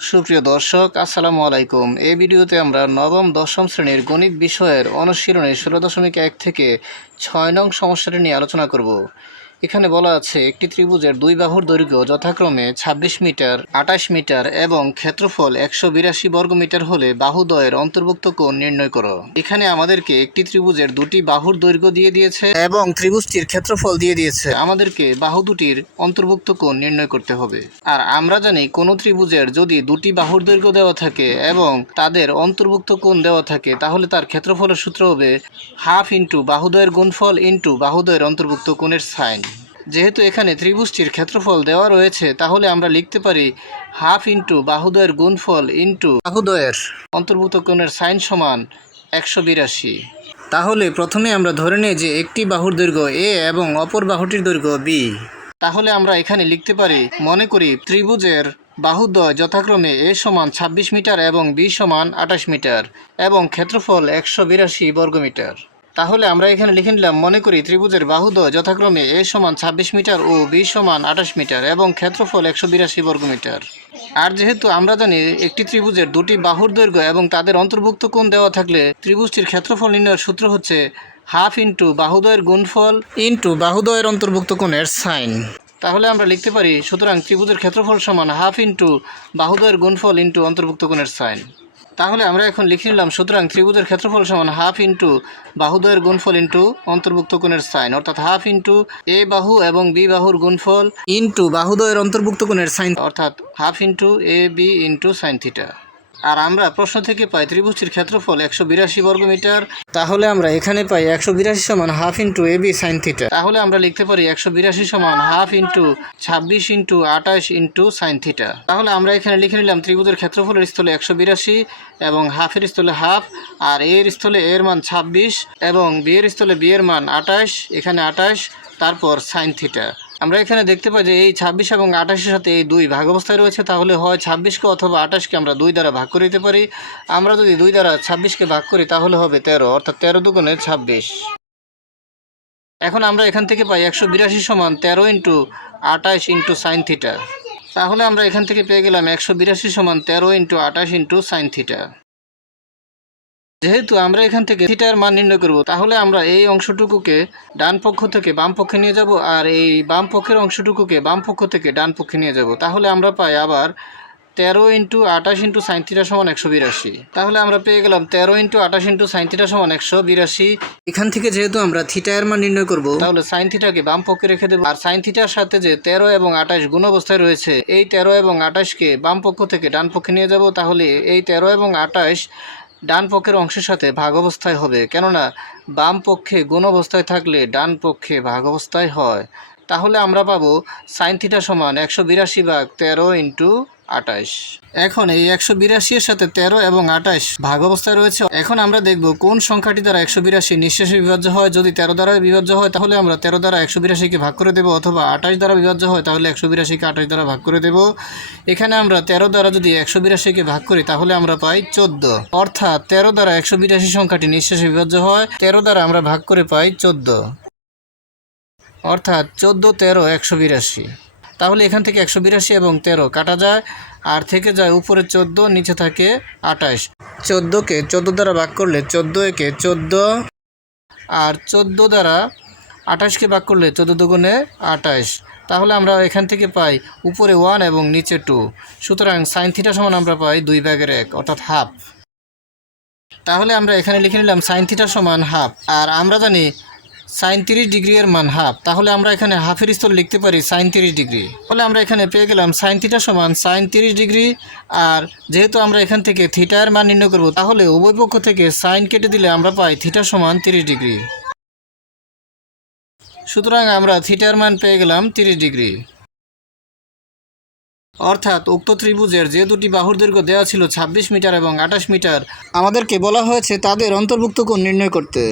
সুপ্রিয় দর্শক, আসসালামু আলাইকুম। এই ভিডিওতে আমরা নবম দশম শ্রেণীর গণিত বিষয়ের অনুশীলনী 16.1 থেকে 6 নং সমস্যাটি নিয়ে আলোচনা করব। এখানে বলা আছে একটি ত্রিভুজের দুই বাহুর দৈর্ঘ্য যথাক্রমে 26 মিটার, 28 মিটার এবং ক্ষেত্রফল 182 বর্গমিটার হলে বাহুদ্বয়ের অন্তর্ভুক্ত কোণ নির্ণয় করো। এখানে আমাদেরকে একটি ত্রিভুজের দুটি বাহুর দৈর্ঘ্য দিয়ে দিয়েছে এবং ত্রিভুজটির ক্ষেত্রফল দিয়ে দিয়েছে। আমাদেরকে বাহু দুটির অন্তর্ভুক্ত কোণ নির্ণয় করতে হবে। আর আমরা জানি কোনো ত্রিভুজের যদি দুটি বাহুর দৈর্ঘ্য দেওয়া থাকে এবং তাদের অন্তর্ভুক্ত কোণ দেওয়া থাকে তাহলে তার ক্ষেত্রফলের সূত্র হবে হাফ ইন্টু বাহুদ্বয়ের গুণফল ইন্টু বাহুদ্বয়ের অন্তর্ভুক্ত কোণের সাইন। যেহেতু এখানে ত্রিভুজটির ক্ষেত্রফল দেওয়া রয়েছে তাহলে আমরা লিখতে পারি হাফ ইন্টু বাহুদ্বয়ের গুণফল ইন্টু বাহুদ্বয়ের অন্তর্ভুক্ত কোণের সাইন সমান 182। তাহলে প্রথমে আমরা ধরে নিই যে একটি বাহুর দৈর্ঘ্য এ এবং অপর বাহুটির দৈর্ঘ্য বি। তাহলে আমরা এখানে লিখতে পারি, মনে করি ত্রিভুজের বাহুদ্বয় যথাক্রমে এ সমান 26 মিটার এবং বি সমান 28 মিটার এবং ক্ষেত্রফল 182 বর্গমিটার। তাহলে আমরা এখানে লিখে নিলাম, মনে করি ত্রিভুজের বাহুদ্বয় যথাক্রমে এ সমান 26 মিটার ও বি সমান 28 মিটার এবং ক্ষেত্রফল 182 বর্গমিটার। আর যেহেতু আমরা জানি একটি ত্রিভুজের দুটি বাহুর দৈর্ঘ্য এবং তাদের অন্তর্ভুক্ত কোণ দেওয়া থাকলে ত্রিভুজটির ক্ষেত্রফল নির্ণয়ের সূত্র হচ্ছে হাফ ইন্টু বাহুদ্বয়ের গুণফল ইন্টু বাহুদ্বয়ের অন্তর্ভুক্ত কোণের সাইন। তাহলে আমরা লিখতে পারি, সুতরাং ত্রিভুজের ক্ষেত্রফল সমান হাফ ইন্টু বাহুদ্বয়ের গুণফল ইন্টু অন্তর্ভুক্ত কোণের সাইন। তাহলে আমরা এখন লিখে নিলাম, সুতরাং ত্রিভুজের ক্ষেত্রফল সমান হাফ ইন্টু বাহুদ্বয়ের গুণফল ইন্টু অন্তর্ভুক্ত কোণের সাইন, অর্থাৎ হাফ ইন্টু এ বাহু এবং বি বাহুর গুণফল ইন্টু বাহুদ্বয়ের অন্তর্ভুক্ত কোণের সাইন, অর্থাৎ half into A B into sine theta. আর আমরা প্রশ্ন থেকে পাই ত্রিভুজটির ক্ষেত্রফল 182 বর্গমিটার। তাহলে আমরা এখানে পাই 182 সমান half into A B sine theta. তাহলে আমরা লিখতে পারি 182 সমান half into 26 into 28 into sine theta. তাহলে আমরা এখানে লিখে নিলাম ত্রিভুজের ক্ষেত্রফলের স্থলে 182 এবং হাফের স্থলে হাফ, আর এর স্থলে এর মান 26 এবং বি এর স্থলে বি এর মান 28, এখানে 28, তারপর সাইন থিটা। আমরা এখানে দেখতে পাই যে এই 26 এবং 28-এর সাথে এই দুই ভাগ অবস্থায় রয়েছে, তাহলে হয় 26কে অথবা 28কে আমরা 2 দ্বারা ভাগ করে দিতে পারি। আমরা যদি 2 দ্বারা 26কে ভাগ করি তাহলে হবে 13, অর্থাৎ 13 দুগুণে 26। এখন আমরা এখান থেকে পাই 182 সমান 13 ইন্টু 28 ইন্টু সাইন থিটা। তাহলে আমরা এখান থেকে পেয়ে গেলাম 182 সমান 13 ইন্টু 28 ইন্টু সাইন থিটা। যেহেতু আমরা এখান থেকে থিটার মান নির্ণয় করব, তাহলে আমরা এই অংশটুকুকে ডান পক্ষ থেকে বাম পক্ষে নিয়ে যাব আর এই বাম পক্ষের অংশটুকুকে বাম পক্ষ থেকে ডান পক্ষে নিয়ে যাব। তাহলে আমরা পাই আবার 13 ইন্টু 28 ইন্টু সাইন থিটা সমান 182। তাহলে আমরা পেয়ে গেলাম 13 ইন্টু 28 ইন্টু সাইন থিটা সমান 182। এখান থেকে যেহেতু আমরা থিটার মান নির্ণয় করব, তাহলে সাইন থিটাকে বাম পক্ষে রেখে দেব। আর সাইন থিটার সাথে যে 13 এবং 28 গুণ অবস্থায় রয়েছে, এই 13 এবং 28কে বাম পক্ষ থেকে ডান পক্ষে নিয়ে যাব। তাহলে এই 13 এবং 28 ডান পক্ষের অংশের সাথে ভাগ অবস্থায় হবে, কেননা বাম পক্ষে গুণ অবস্থায় থাকলে ডান পক্ষে ভাগ অবস্থায় হয়। তাহলে আমরা পাবো সাইন থিটা সমান 182 ভাগ 13 ইন্টু 28। এখন এই 182-এর সাথে 13 এবং 28 ভাগ অবস্থায় রয়েছে। এখন আমরা দেখব কোন সংখ্যাটি দ্বারা 182 নিঃশেষে বিভাজ্য হয়। যদি 13 দ্বারা বিভাজ্য হয় তাহলে আমরা 13 দ্বারা 182-কে ভাগ করে দেব, অথবা 28 দ্বারা বিভাজ্য হয় তাহলে 182-কে 28 দ্বারা ভাগ করে দেব। এখানে আমরা 13 দ্বারা যদি 182-কে ভাগ করি তাহলে আমরা পাই 14, অর্থাৎ 13 দ্বারা 182 সংখ্যাটি নিঃশেষে বিভাজ্য হয়। 13 দ্বারা আমরা ভাগ করে পাই 14, অর্থাৎ 14, 13, 182। তাহলে এখান থেকে 182 এবং 13 কাটা যায়, আর থেকে যায় উপরে 14, নিচে থাকে 28। 14কে 14 দ্বারা ভাগ করলে 14 একে 14, আর 14 দ্বারা 28কে ভাগ করলে 14 দুগুণে 28। তাহলে আমরা এখান থেকে পাই উপরে 1 এবং নিচে 2। সুতরাং সাইন থিটা সমান আমরা পাই 2/1, অর্থাৎ হাফ। তাহলে আমরা এখানে লিখে নিলাম সাইন থিটা সমান হাফ। আর আমরা জানি সাইন 30 ডিগ্রি এর মান হাফ। তাহলে আমরা এখানে হাফের স্থলে লিখতে পারি সাইন 30 ডিগ্রি। তাহলে আমরা এখানে পেয়ে গেলাম সাইন থিটা সমান সাইন 30 ডিগ্রি। আর যেহেতু আমরা এখান থেকে থিটার মান নির্ণয় করব, তাহলে উভয় পক্ষ থেকে সাইন কেটে দিলে আমরা পাই থিটা সমান 30 ডিগ্রি। সুতরাং আমরা থিটার মান পেয়ে গেলাম 30 ডিগ্রি। অর্থাৎ উক্ত ত্রিভুজের যে দুটি বাহুর দৈর্ঘ্য দেওয়া ছিল 26 মিটার এবং 28 মিটার, আমাদেরকে বলা হয়েছে তাদের অন্তর্ভুক্ত কোণ নির্ণয় করতে।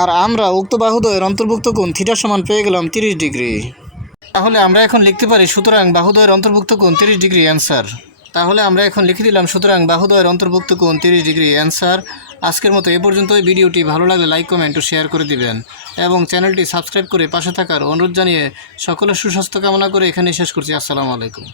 আর আমরা উক্ত বাহুদ্বয়ের অন্তর্ভুক্ত কোণ থিটা সমান পেয়ে গেলাম 30 ডিগ্রি। তাহলে আমরা এখন লিখতে পারি, সুতরাং বাহুদ্বয়ের অন্তর্ভুক্ত কোণ 30 ডিগ্রি অ্যান্সার। তাহলে আমরা এখন লিখে দিলাম, সুতরাং বাহুদ্বয়ের অন্তর্ভুক্ত কোণ 30 ডিগ্রি অ্যান্সার। আজকের মতো এ পর্যন্তই। ভিডিওটি ভালো লাগলে লাইক, কমেন্ট ও শেয়ার করে দিবেন এবং চ্যানেলটি সাবস্ক্রাইব করে পাশে থাকার অনুরোধ জানিয়ে সকলের সুস্বাস্থ্য কামনা করে এখানেই শেষ করছি। আসসালামু আলাইকুম।